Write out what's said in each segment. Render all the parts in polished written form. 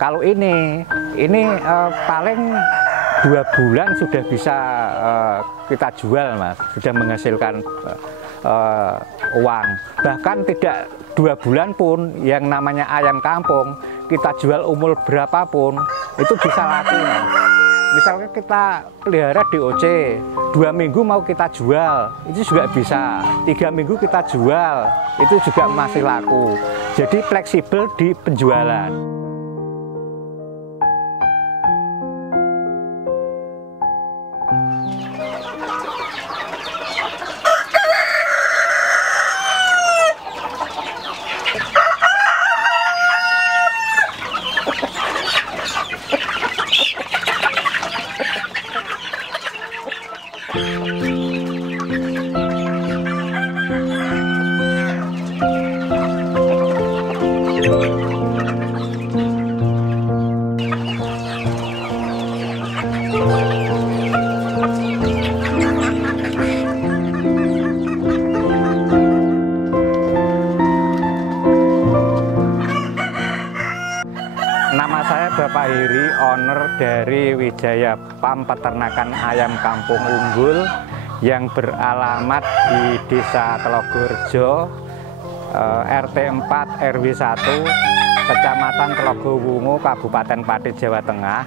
Kalau ini paling 2 bulan sudah bisa kita jual, Mas. Sudah menghasilkan uang. Bahkan tidak 2 bulan pun yang namanya ayam kampung kita jual umur berapapun itu bisa laku, Mas. Misalnya kita pelihara DOC 2 minggu mau kita jual itu juga bisa, 3 minggu kita jual itu juga masih laku. Jadi fleksibel di penjualan. Nama saya Bapak Hiri, owner dari Wijaya Farm Peternakan Ayam Kampung Unggul yang beralamat di Desa Telogorjo, RT 4 RW 1, Kecamatan Telogowungu, Kabupaten Pati, Jawa Tengah,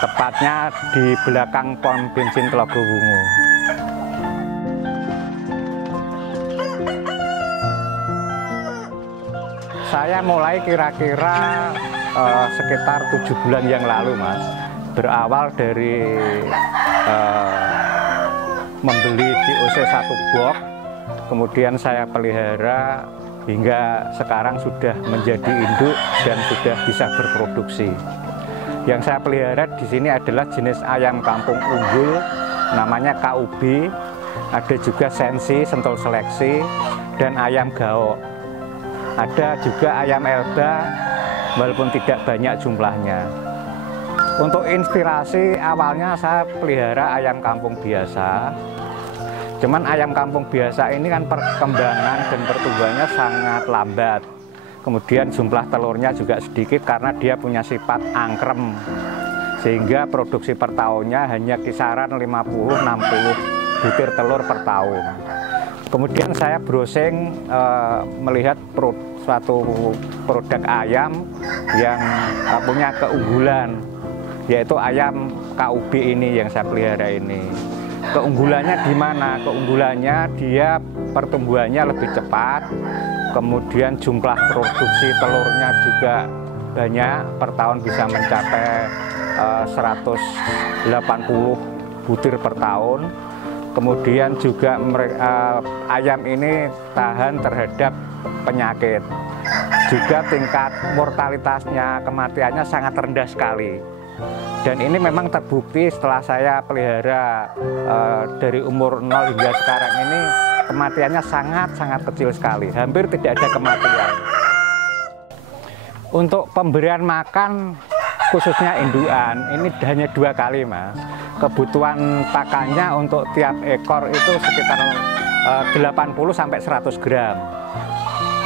tepatnya di belakang pom bensin Telogowungu. Saya mulai kira-kira sekitar 7 bulan yang lalu, Mas. Berawal dari membeli DOC 1 box, kemudian saya pelihara hingga sekarang sudah menjadi induk dan sudah bisa berproduksi. Yang saya pelihara di sini adalah jenis ayam kampung unggul, namanya KUB, ada juga sensi, sentul seleksi, dan ayam gaok. Ada juga ayam elba, walaupun tidak banyak jumlahnya. Untuk inspirasi awalnya saya pelihara ayam kampung biasa. Cuman ayam kampung biasa ini kan perkembangan dan pertumbuhannya sangat lambat. Kemudian jumlah telurnya juga sedikit karena dia punya sifat angkrem. Sehingga produksi per tahunnya hanya kisaran 50-60 butir telur per tahun. Kemudian saya browsing melihat suatu produk ayam yang punya keunggulan, yaitu ayam KUB ini yang saya pelihara ini. Keunggulannya di mana? Keunggulannya dia pertumbuhannya lebih cepat, kemudian jumlah produksi telurnya juga banyak, per tahun bisa mencapai 180 butir per tahun. Kemudian juga ayam ini tahan terhadap penyakit. Juga tingkat mortalitasnya, kematiannya sangat rendah sekali. Dan ini memang terbukti setelah saya pelihara dari umur 0 hingga sekarang ini, kematiannya sangat-sangat kecil sekali. Hampir tidak ada kematian. Untuk pemberian makan khususnya indukan, ini hanya 2 kali, Mas. Kebutuhan pakannya untuk tiap ekor itu sekitar 80-100 gram.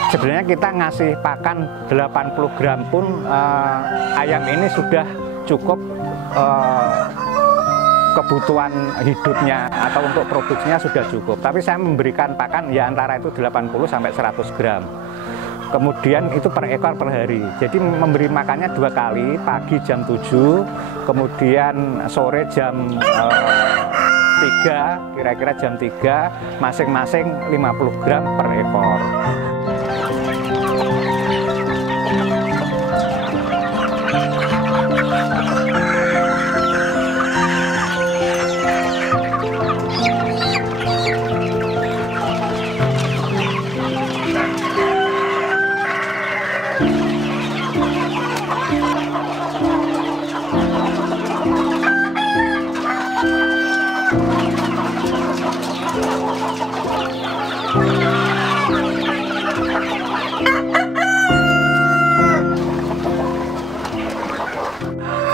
Sebenarnya kita ngasih pakan 80 gram pun ayam ini sudah cukup kebutuhan hidupnya atau untuk produksinya sudah cukup. Tapi saya memberikan pakan ya antara itu 80-100 gram. Kemudian itu per ekor per hari. Jadi memberi makannya 2 kali, pagi jam 7, kemudian sore jam 3, kira-kira jam 3, masing-masing 50 gram per ekor.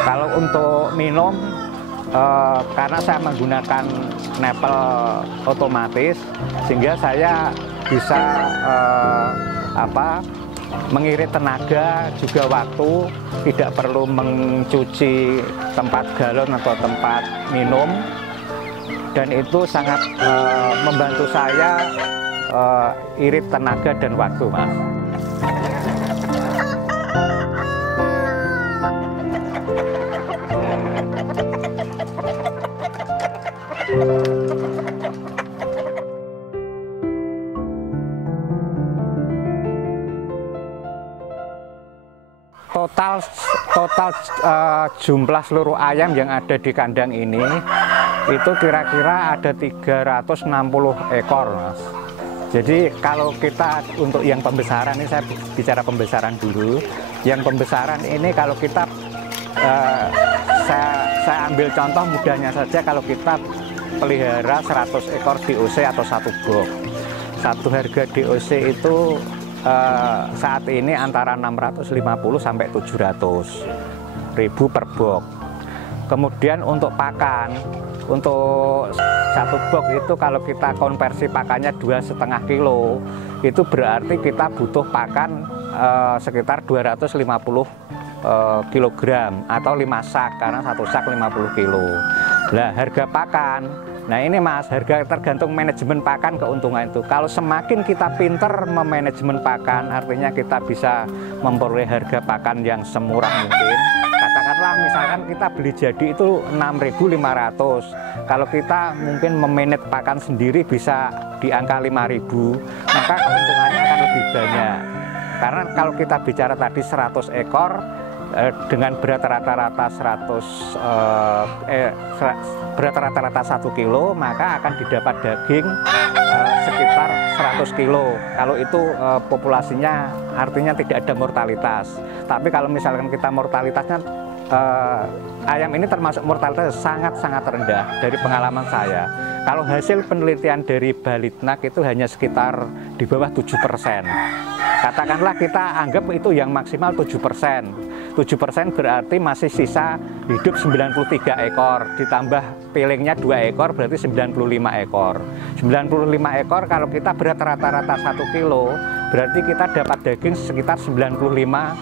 Kalau untuk minum, karena saya menggunakan nepel otomatis, sehingga saya bisa mengirit tenaga, juga waktu, tidak perlu mencuci tempat galon atau tempat minum, dan itu sangat membantu saya irit tenaga dan waktu, Mas. Total jumlah seluruh ayam yang ada di kandang ini itu kira-kira ada 360 ekor, Mas. Jadi kalau kita untuk yang pembesaran ini, saya bicara pembesaran dulu. Yang pembesaran ini kalau kita saya ambil contoh mudahnya saja, kalau kita pelihara 100 ekor DOC atau satu box. Satu harga DOC itu saat ini antara 650 sampai 700 ribu per box. Kemudian untuk pakan, untuk satu box itu kalau kita konversi pakannya 2,5 kilo, itu berarti kita butuh pakan sekitar 250 kilogram atau 5 sak, karena satu sak 50 kilo. Nah, harga pakan, nah ini Mas, harga tergantung manajemen pakan keuntungan itu. Kalau semakin kita pinter memanajemen pakan, artinya kita bisa memperoleh harga pakan yang semurah mungkin. Katakanlah misalkan kita beli jadi itu 6.500. Kalau kita mungkin memanage pakan sendiri bisa di angka 5.000, maka keuntungannya akan lebih banyak. Karena kalau kita bicara tadi 100 ekor, dengan berat rata-rata berat rata-rata 1 kilo, maka akan didapat daging sekitar 100 kilo. Kalau itu populasinya artinya tidak ada mortalitas. Tapi kalau misalkan kita mortalitasnya, ayam ini termasuk mortalitas sangat-sangat rendah dari pengalaman saya. Kalau hasil penelitian dari Balitnak itu hanya sekitar di bawah 7%. Katakanlah kita anggap itu yang maksimal 7%. 7% berarti masih sisa hidup 93 ekor. Ditambah pilingnya 2 ekor berarti 95 ekor. 95 ekor kalau kita berat rata-rata 1 kilo, berarti kita dapat daging sekitar 95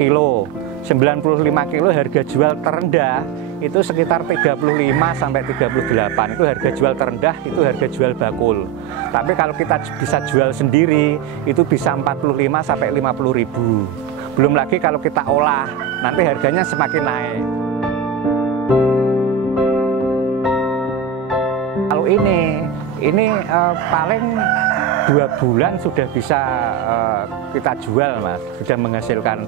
kilo. 95 kilo harga jual terendah itu sekitar 35 sampai 38. Itu harga jual terendah, itu harga jual bakul. Tapi kalau kita bisa jual sendiri itu bisa 45 sampai 50 ribu. Belum lagi kalau kita olah, nanti harganya semakin naik. Kalau ini paling 2 bulan sudah bisa kita jual, Mas, sudah menghasilkan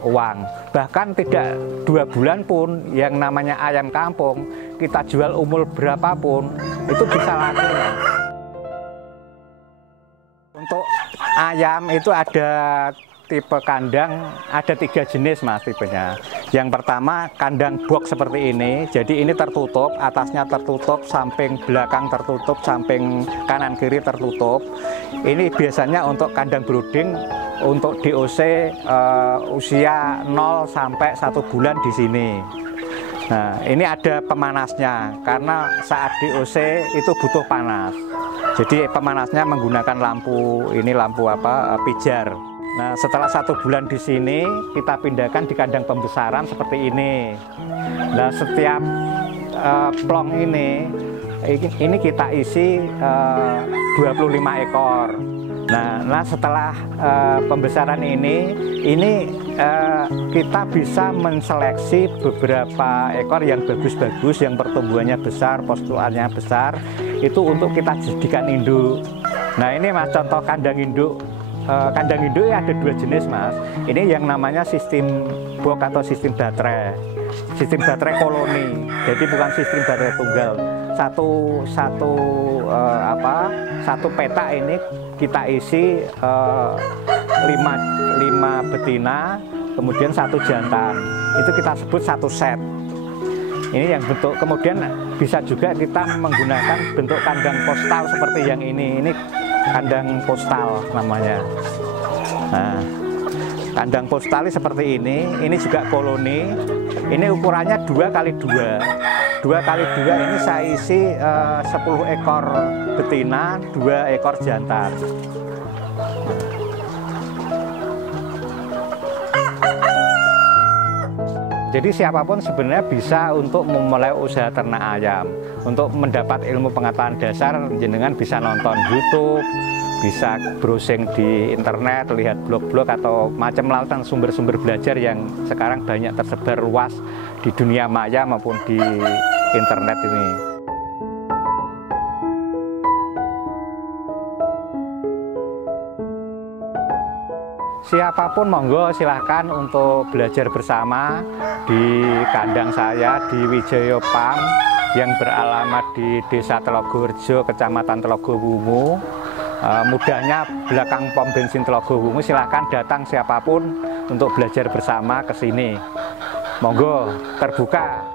uang. Bahkan tidak 2 bulan pun, yang namanya ayam kampung kita jual umur berapapun itu bisa laku, Mas. Untuk ayam itu ada tipe kandang, ada 3 jenis, Mas, tipenya. Yang pertama kandang box seperti ini, jadi ini tertutup, atasnya tertutup, samping belakang tertutup, samping kanan kiri tertutup. Ini biasanya untuk kandang brooding, untuk DOC usia 0 sampai 1 bulan di sini. Nah, ini ada pemanasnya, karena saat DOC itu butuh panas. Jadi pemanasnya menggunakan lampu, ini lampu pijar. Nah, setelah 1 bulan di sini, kita pindahkan di kandang pembesaran seperti ini. Nah, setiap plong ini kita isi 25 ekor. Nah, setelah pembesaran ini kita bisa menseleksi beberapa ekor yang bagus-bagus, yang pertumbuhannya besar, posturnya besar, itu untuk kita jadikan induk. Nah, ini Mas, contoh kandang induk. Kandang induk ada 2 jenis, Mas. Ini yang namanya sistem box atau sistem baterai. Sistem baterai koloni. Jadi bukan sistem baterai tunggal. Satu petak ini kita isi 5 betina, kemudian 1 jantan. Itu kita sebut 1 set. Ini yang bentuk, kemudian bisa juga kita menggunakan bentuk kandang postal seperti yang ini. Ini kandang postal namanya. Nah, kandang postal seperti ini juga koloni. Ini ukurannya 2x2. 2x2 ini saya isi 10 ekor betina, 2 ekor jantan. Jadi siapapun sebenarnya bisa untuk memulai usaha ternak ayam. Untuk mendapat ilmu pengetahuan dasar, jenengan bisa nonton YouTube, bisa browsing di internet, lihat blog-blog atau macam-macam sumber-sumber belajar yang sekarang banyak tersebar luas di dunia maya maupun di internet ini. Siapapun monggo silahkan untuk belajar bersama di kandang saya di Wijaya Farm yang beralamat di Desa Telogorjo, Kecamatan Telogowungu. Mudahnya belakang pom bensin Telogowungu. Silahkan datang siapapun untuk belajar bersama ke sini. Monggo, terbuka.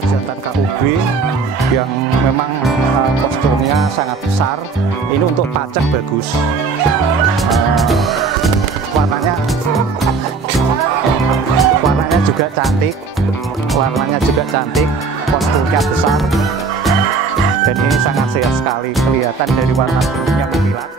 Perjantan KUB yang memang posturnya sangat besar, ini untuk pacak bagus. Warnanya juga cantik, posturnya besar, dan ini sangat sehat sekali, kelihatan dari warna bulunya mengkilat.